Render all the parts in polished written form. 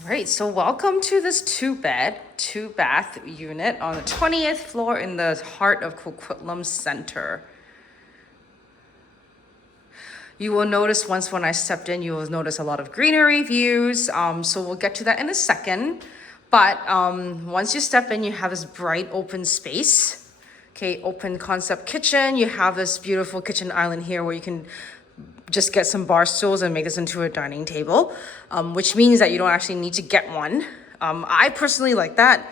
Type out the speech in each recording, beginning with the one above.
All right, so welcome to this two-bed, two-bath unit on the 20th floor in the heart of Coquitlam Center. You will notice when I stepped in, you will notice a lot of greenery views. So we'll get to that in a second. But once you step in, you have this bright open space. Okay, open concept kitchen. You have this beautiful kitchen island here where you can just get some bar stools and make this into a dining table, which means that you don't actually need to get one. I personally like that.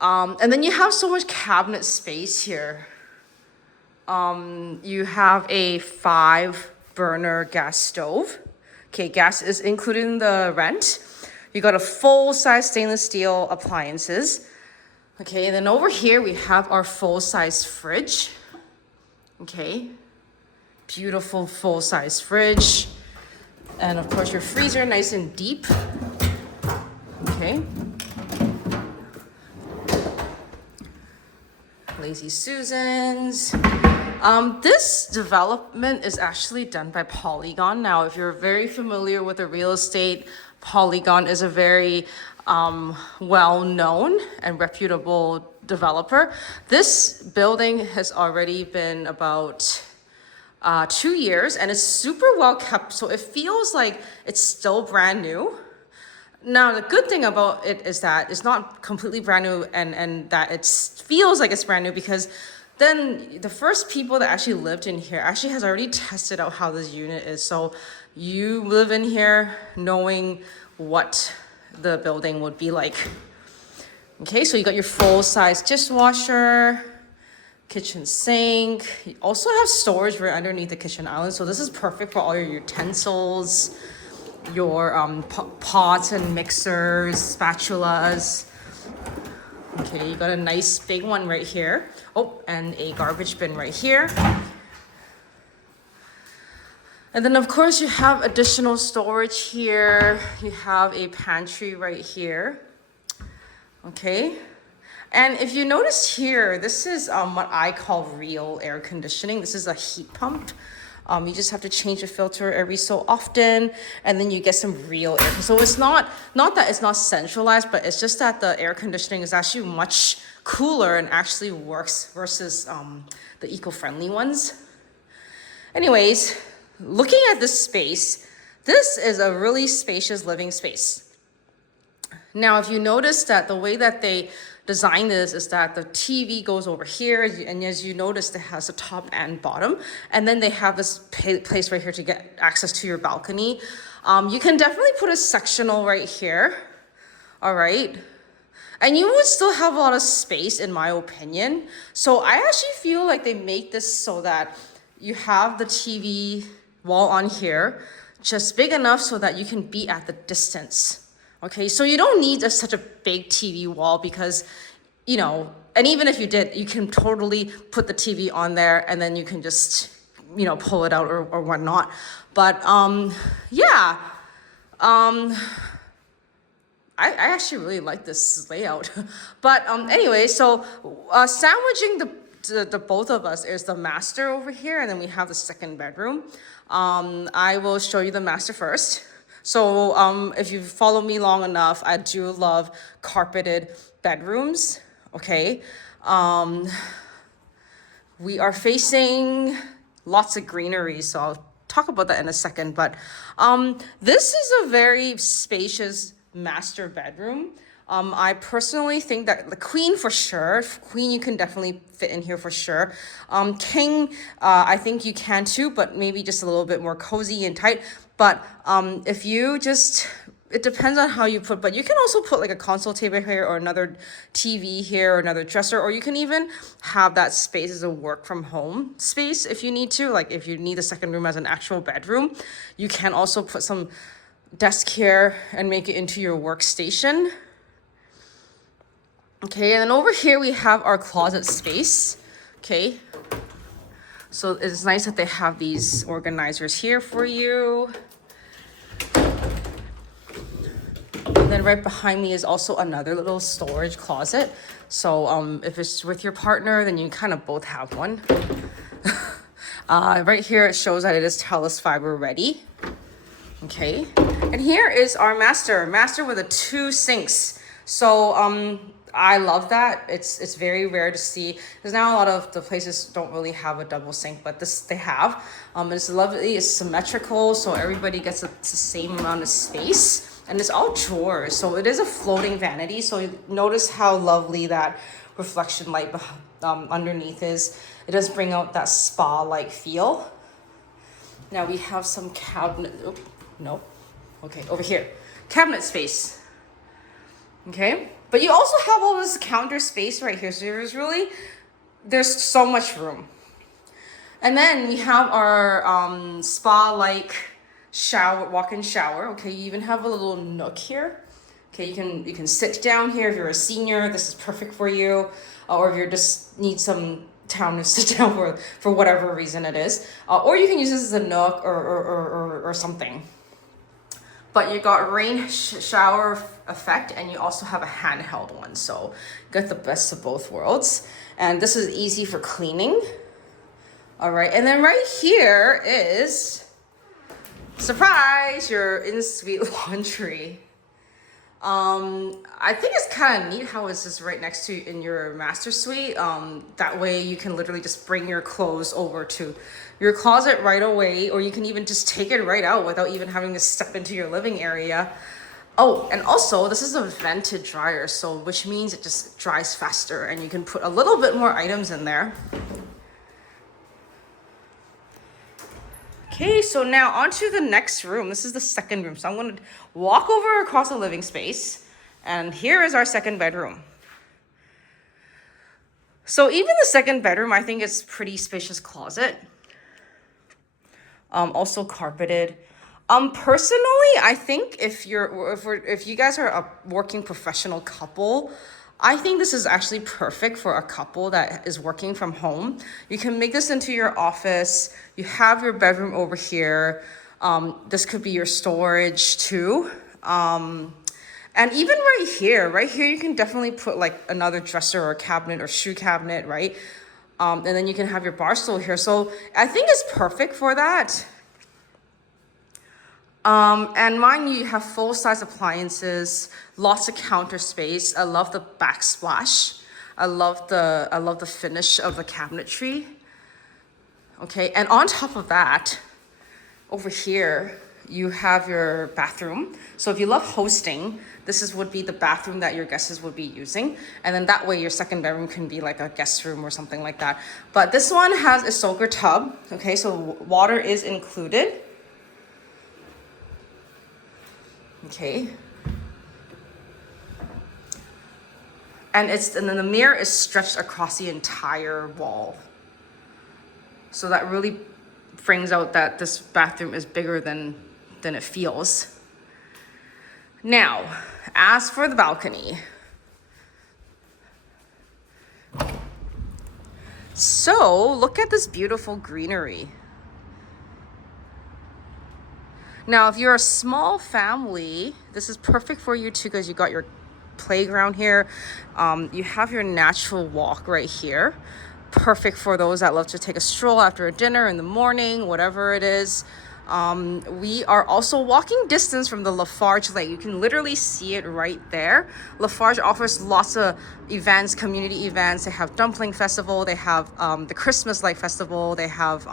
And then you have so much cabinet space here. You have a 5-burner gas stove. Okay, gas is included in the rent. You got a full-size stainless steel appliances. Okay, and then over here we have our full-size fridge. Okay. Beautiful full-size fridge, and of course your freezer nice and deep. Okay, Lazy Susans. This development is actually done by Polygon. Now, if you're very familiar with the real estate, Polygon is a very well-known and reputable developer. This building has already been about 2 years, and it's super well kept, so it feels like it's still brand new. Now, the good thing about it is that it's not completely brand new, and that it feels like it's brand new, because then the first people that actually lived in here actually has already tested out how this unit is. So you live in here knowing what the building would be like. Okay, so you got your full-size dishwasher, kitchen sink. You also have storage right underneath the kitchen island, so this is perfect for all your utensils, your pots and mixers, spatulas. Okay, you got a nice big one right here. Oh, and a garbage bin right here. And then of course you have additional storage here. You have a pantry right here. Okay. And if you notice here, this is what I call real air conditioning. This is a heat pump. You just have to change the filter every so often, and then you get some real air. So it's not that it's not centralized, but it's just that the air conditioning is actually much cooler and actually works versus the eco-friendly ones. Anyways, looking at this space, this is a really spacious living space. Now, if you notice that the way that they design this is that the TV goes over here, and as you notice, it has a top and bottom, and then they have this place right here to get access to your balcony. You can definitely put a sectional right here, all right? And you would still have a lot of space, in my opinion. So I actually feel like they make this so that you have the TV wall on here, just big enough so that you can be at the distance. Okay, so you don't need such a big TV wall, because, you know, and even if you did, you can totally put the TV on there and then you can just, you know, pull it out or whatnot. But yeah, I actually really like this layout. But anyway, so sandwiching the both of us is the master over here, and then we have the second bedroom. I will show you the master first. So if you follow me long enough, I do love carpeted bedrooms, okay? We are facing lots of greenery, so I'll talk about that in a second. But this is a very spacious master bedroom. I personally think that the queen for sure. Queen, you can definitely fit in here for sure. King, I think you can too, but maybe just a little bit more cozy and tight. But if you just, it depends on how you put, but you can also put like a console table here, or another TV here, or another dresser, or you can even have that space as a work from home space if you need to. Like if you need the second room as an actual bedroom, you can also put some desk here and make it into your workstation. Okay, and then over here we have our closet space. Okay, so it's nice that they have these organizers here for you. And then right behind me is also another little storage closet. So if it's with your partner, then you kind of both have one. Right here it shows that it is Talus fiber ready. Okay, And here is our master with a 2 sinks. So I love that. It's very rare to see, because now a lot of the places don't really have a double sink, but this they have. It's lovely, it's symmetrical, so everybody gets the same amount of space, and it's all drawers, so it is a floating vanity. So you notice how lovely that reflection light underneath is. It does bring out that spa-like feel. Now we have some cabinet. Oops, no. Okay, over here, cabinet space. Okay, but you also have all this counter space right here, so there's so much room. And then we have our spa-like shower, walk-in shower. Okay, you even have a little nook here. Okay, you can sit down here if you're a senior. This is perfect for you, or if you just need some time to sit down for whatever reason it is, or you can use this as a nook or something. But you got rain shower effect, and you also have a handheld one, so you got the best of both worlds. And this is easy for cleaning. All right, and then right here is, surprise, your in-suite laundry. I think it's kind of neat how it's just right next to in your master suite. That way you can literally just bring your clothes over to your closet right away, or you can even just take it right out without even having to step into your living area. Oh, and also this is a vented dryer, so which means it just dries faster, and you can put a little bit more items in there. Okay, so now on to the next room. This is the second room. So I'm going to walk over across the living space, and here is our second bedroom. So even the second bedroom, I think it's pretty spacious closet. Also carpeted. Personally, I think if you guys are a working professional couple, I think this is actually perfect for a couple that is working from home. You can make this into your office. You have your bedroom over here. This could be your storage too. And even right here you can definitely put like another dresser or cabinet or shoe cabinet, right? And then you can have your bar stool here. So I think it's perfect for that. And mind you have full-size appliances, lots of counter space. I love the backsplash. I love the finish of the cabinetry. Okay, and on top of that, over here, you have your bathroom. So if you love hosting, would be the bathroom that your guests would be using. And then that way your second bedroom can be like a guest room or something like that. But this one has a soaker tub. Okay, so water is included. Okay. And then the mirror is stretched across the entire wall. So that really brings out that this bathroom is bigger than it feels. Now, as for the balcony. So, look at this beautiful greenery. Now, if you're a small family, this is perfect for you too, because you got your playground here. You have your natural walk right here. Perfect for those that love to take a stroll after a dinner in the morning, whatever it is. We are also walking distance from the Lafarge Lake. You can literally see it right there. Lafarge offers lots of events, community events. They have Dumpling Festival. They have the Christmas Light Festival. They have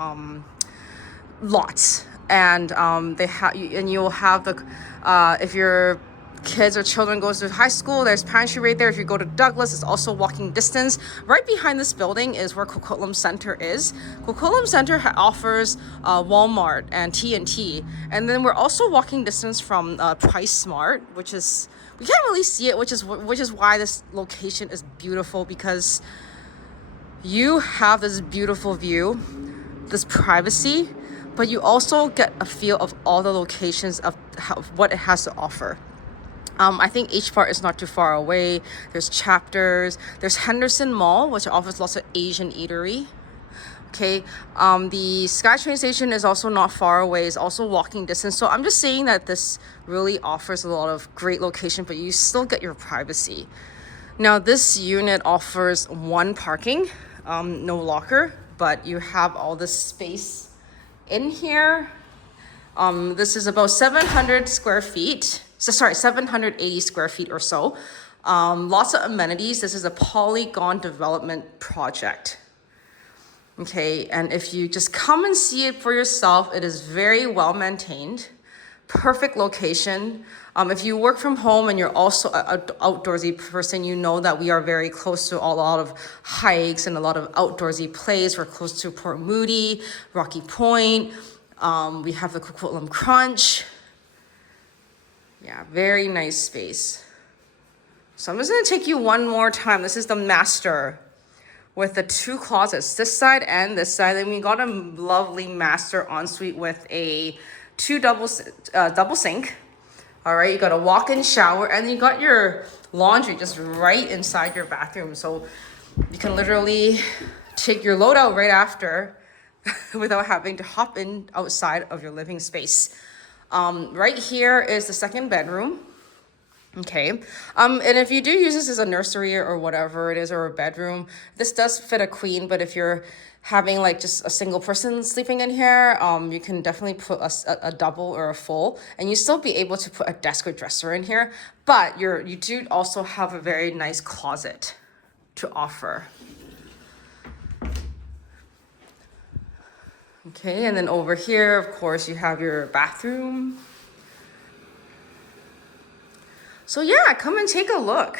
lots. And you'll have the if your kids or children goes to high school, there's pantry right there. If you go to Douglas, it's also walking distance. Right behind this building is where Coquitlam Center is. Coquitlam Center offers Walmart and T&T, and then we're also walking distance from Price Smart, which is, we can't really see it, which is why this location is beautiful, because you have this beautiful view, this privacy, but you also get a feel of all the locations of what it has to offer. I think each part is not too far away. There's Chapters. There's Henderson Mall, which offers lots of Asian eatery. Okay, the SkyTrain station is also not far away. It's also walking distance. So I'm just saying that this really offers a lot of great location, but you still get your privacy. Now, this unit offers one parking, no locker, but you have all this space in here. This is about 700 square feet. So sorry, 780 square feet or so. Lots of amenities. This is a Polygon development project. Okay, and if you just come and see it for yourself, it is very well maintained, perfect location. If you work from home and you're also an outdoorsy person, you know that we are very close to a lot of hikes and a lot of outdoorsy plays. We're close to Port Moody, Rocky Point. We have the Coquitlam Crunch. Yeah, very nice space. So I'm just gonna take you one more time. This is the master with the 2 closets, this side and this side. And we got a lovely master ensuite with a 2 double sink. All right, you got a walk-in shower, and you got your laundry just right inside your bathroom. So you can literally take your load out right after without having to hop in outside of your living space. Right here is the 2nd bedroom. Okay, and if you do use this as a nursery or whatever it is, or a bedroom, this does fit a queen. But if you're having like just a single person sleeping in here, you can definitely put a double or a full, and you still be able to put a desk or dresser in here. But you do also have a very nice closet to offer. Okay, and then over here, of course, you have your bathroom. So yeah, come and take a look.